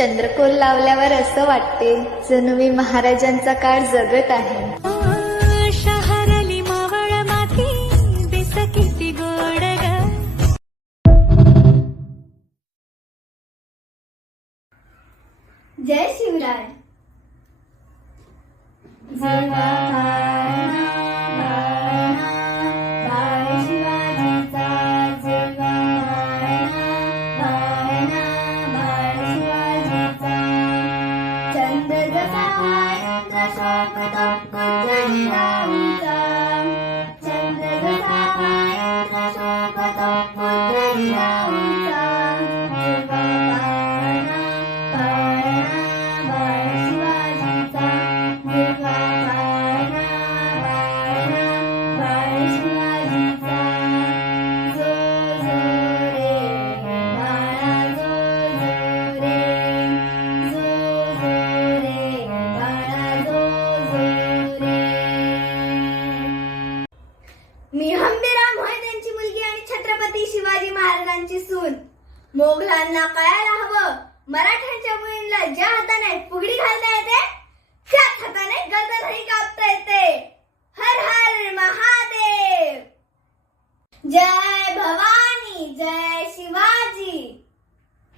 चंद्रकोर लावल्यावर असं वाटते जणू मी महाराजांचा काळ जगत आहे. शहरली मावळ माती दिस किती गोड ग. जय शिवराय. चंद्र जसा इंद्र शोभतो पुतळी राऊचा. चंद्र जसा इंद्र शोभतो पुतळी राऊचा. मी हंबीरराव मोहित्यांची मुलगी आणि छत्रपती शिवाजी महाराजांची सून. मोगलांना कळायला हवं, मराठ्यांच्या मुलींना ज्या हाताने फुगडी घालता येते त्याच हाताने गर्दनही कापता येते.